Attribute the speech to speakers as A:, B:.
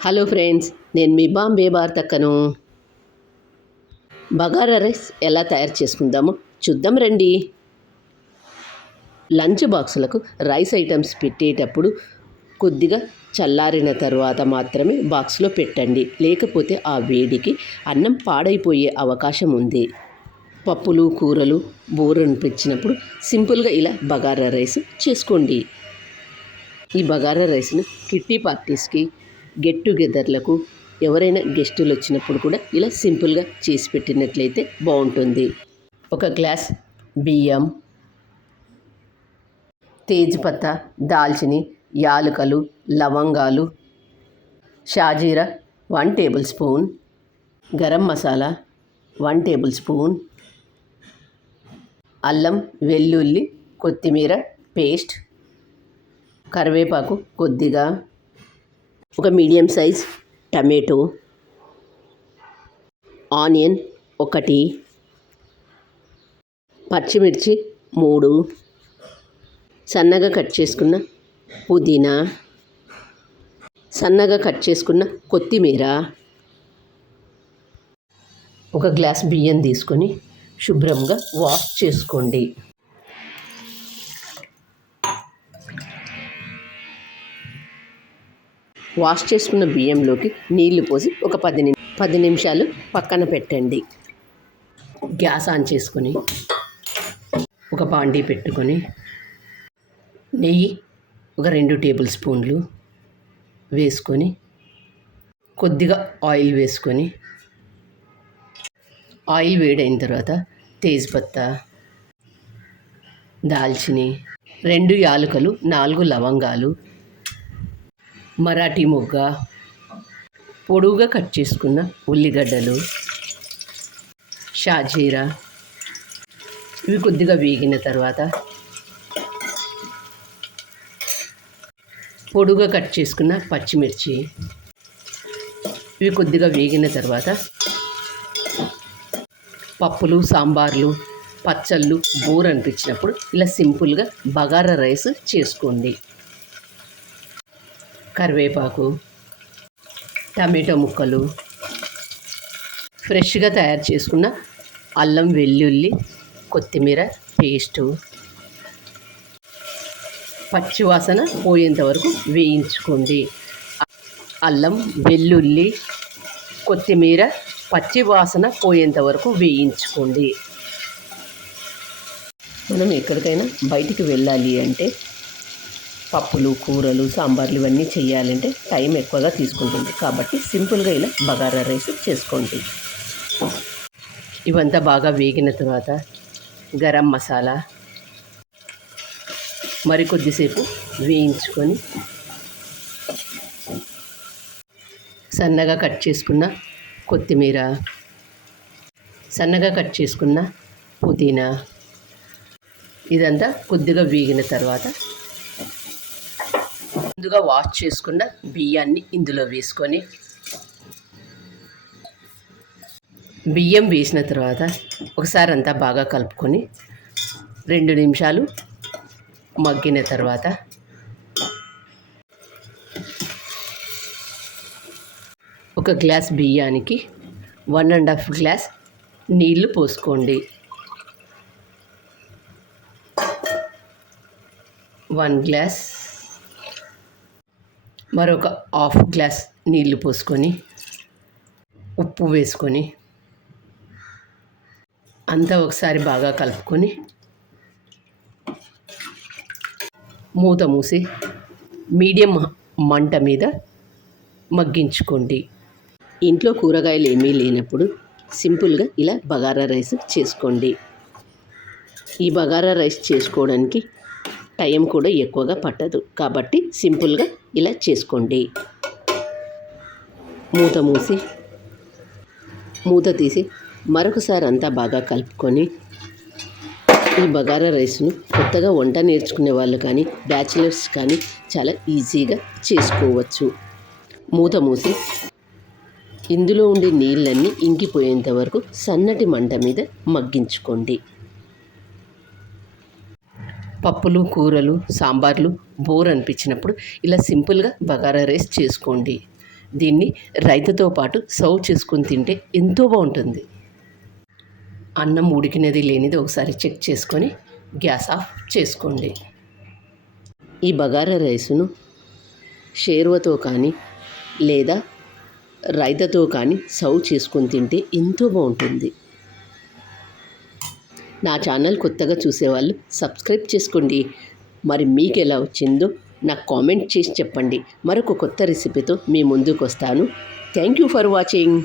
A: Hello friends నేను మీ బాంబే భారతక్కను బగారా రైస్ ఎలా తయారు చేసుకుందామో చూద్దాం రండి. లంచ్ బాక్సులకు రైస్ ఐటమ్స్ పెట్టేటప్పుడు కొద్దిగా చల్లారిన తర్వాత మాత్రమే బాక్స్లో పెట్టండి. లేకపోతే ఆ వేడికి అన్నం పాడైపోయే అవకాశం ఉంది. పప్పులు కూరలు బోర్ అనిపించినప్పుడు సింపుల్గా ఇలా బగారా రైస్ చేసుకోండి. ఈ బగారా రైస్ను కిట్టి పార్టీస్కి గెట్ టుగెదర్లకు ఎవరైనా గెస్టులు వచ్చినప్పుడు కూడా ఇలా సింపుల్గా చేసి పెట్టినట్లయితే బాగుంటుంది ఒక గ్లాస్ బియ్యం తేజ్పత్తా దాల్చిని యాలకులు లవంగాలు షాజీరా one tablespoon garam masala one tablespoon అల్లం వెల్లుల్లి కొత్తిమీర పేస్ట్ కరివేపాకు కొద్దిగా ఒక మీడియం సైజ్ టమాటో ఆనియన్ ఒకటి పచ్చిమిర్చి మూడు సన్నగా కట్ చేసుకున్న పుదీనా సన్నగా కట్ చేసుకున్న కొత్తిమీర ఒక గ్లాస్ బియ్యం తీసుకొని శుభ్రంగా వాష్ చేసుకోండి. వాష్ చేసుకున్న బియ్యంలోకి నీళ్ళు పోసి ఒక పది నిమి పది నిమిషాలు పక్కన పెట్టండి. గ్యాస్ ఆన్ చేసుకొని ఒక బాండీ పెట్టుకొని నెయ్యి ఒక రెండు టేబుల్ స్పూన్లు వేసుకొని కొద్దిగా ఆయిల్ వేసుకొని ఆయిల్ వేడైన తర్వాత తేజ్పత్తా దాల్చిని రెండు యాలకులు నాలుగు లవంగాలు మరాఠీ మొగ్గ పొడువుగా కట్ చేసుకున్న ఉల్లిగడ్డలు షాజీరా ఇవి కొద్దిగా వేగిన తర్వాత పొడుగా కట్ చేసుకున్న పచ్చిమిర్చి ఇవి కొద్దిగా వేగిన తర్వాత పప్పులు సాంబార్లు పచ్చళ్ళు బోర్ అనిపించినప్పుడు ఇలా సింపుల్గా బగారా రైస్ చేసుకోండి. కరివేపాకు టమాటో ముక్కలు ఫ్రెష్గా తయారు చేసుకున్న అల్లం వెల్లుల్లి కొత్తిమీర పేస్టు పచ్చివాసన పోయేంత వరకు వేయించుకోండి. అల్లం వెల్లుల్లి కొత్తిమీర పచ్చి వాసన పోయేంత వరకు వేయించుకోండి. మనం ఎక్కడికైనా బయటికి వెళ్ళాలి అంటే పప్పులు కూరలు సాంబార్లు ఇవన్నీ చేయాలంటే టైం ఎక్కువగా తీసుకుంటుంది. కాబట్టి సింపుల్గా ఇలా బగారా రైస్ చేసుకోండి. ఇవంతా బాగా వేగిన తర్వాత గరం మసాలా మరి కొద్దిసేపు వేయించుకొని సన్నగా కట్ చేసుకున్న కొత్తిమీర సన్నగా కట్ చేసుకున్న పుదీనా ఇదంతా కొద్దిగా వేగిన తర్వాత ముందుగా వాష్ చేసుకున్న బియ్యాన్ని ఇందులో వేసుకొని బియ్యం వేసిన తర్వాత ఒకసారి అంతా బాగా కలుపుకొని రెండు నిమిషాలు మగ్గిన తర్వాత ఒక గ్లాస్ బియ్యానికి వన్ అండ్ హాఫ్ గ్లాస్ నీళ్ళు పోసుకోండి. వన్ గ్లాస్ మరొక హాఫ్ గ్లాస్ నీళ్ళు పోసుకొని ఉప్పు వేసుకొని అంతా ఒకసారి బాగా కలుపుకొని మూత మూసి మీడియం మంట మీద మగ్గించుకోండి. ఇంట్లో కూరగాయలు ఏమీ లేనప్పుడు సింపుల్గా ఇలా బగారా రైస్ చేసుకోండి. ఈ బగారా రైస్ చేసుకోవడానికి టైం కూడా ఎక్కువగా పట్టదు. కాబట్టి సింపుల్గా ఇలా చేసుకోండి. మూత మూసి మూత తీసి మరొకసారి అంతా బాగా కలుపుకొని ఈ బగారా రైస్ను కొత్తగా వంట నేర్చుకునే వాళ్ళు కానీ బ్యాచిలర్స్ కానీ చాలా ఈజీగా చేసుకోవచ్చు. మూత మూసి ఇందులో ఉండే నీళ్ళన్నీ ఇంకిపోయేంత వరకు సన్నటి మంట మీద మగ్గించుకోండి. పప్పులు కూరలు సాంబార్లు బోర్ అనిపించినప్పుడు ఇలా సింపుల్గా బగారా రైస్ చేసుకోండి. దీన్ని రైతతో పాటు సర్వ్ చేసుకుని తింటే ఎంతో బాగుంటుంది. అన్నం ఉడికినది లేనిది ఒకసారి చెక్ చేసుకొని గ్యాస్ ఆఫ్ చేసుకోండి. ఈ బగారా రైసును షేర్వతో కానీ లేదా రైతాతో కానీ సర్వ్ చేసుకొని తింటే ఎంతో బాగుంటుంది. నా ఛానల్ కొత్తగా చూసేవాళ్ళు సబ్స్క్రైబ్ చేసుకోండి. మరి మీకు ఎలా వచ్చిందో నాకు కామెంట్ చేసి చెప్పండి. మరొక కొత్త రెసిపీతో మీ ముందుకు వస్తాను థ్యాంక్ యూ ఫర్ వాచింగ్.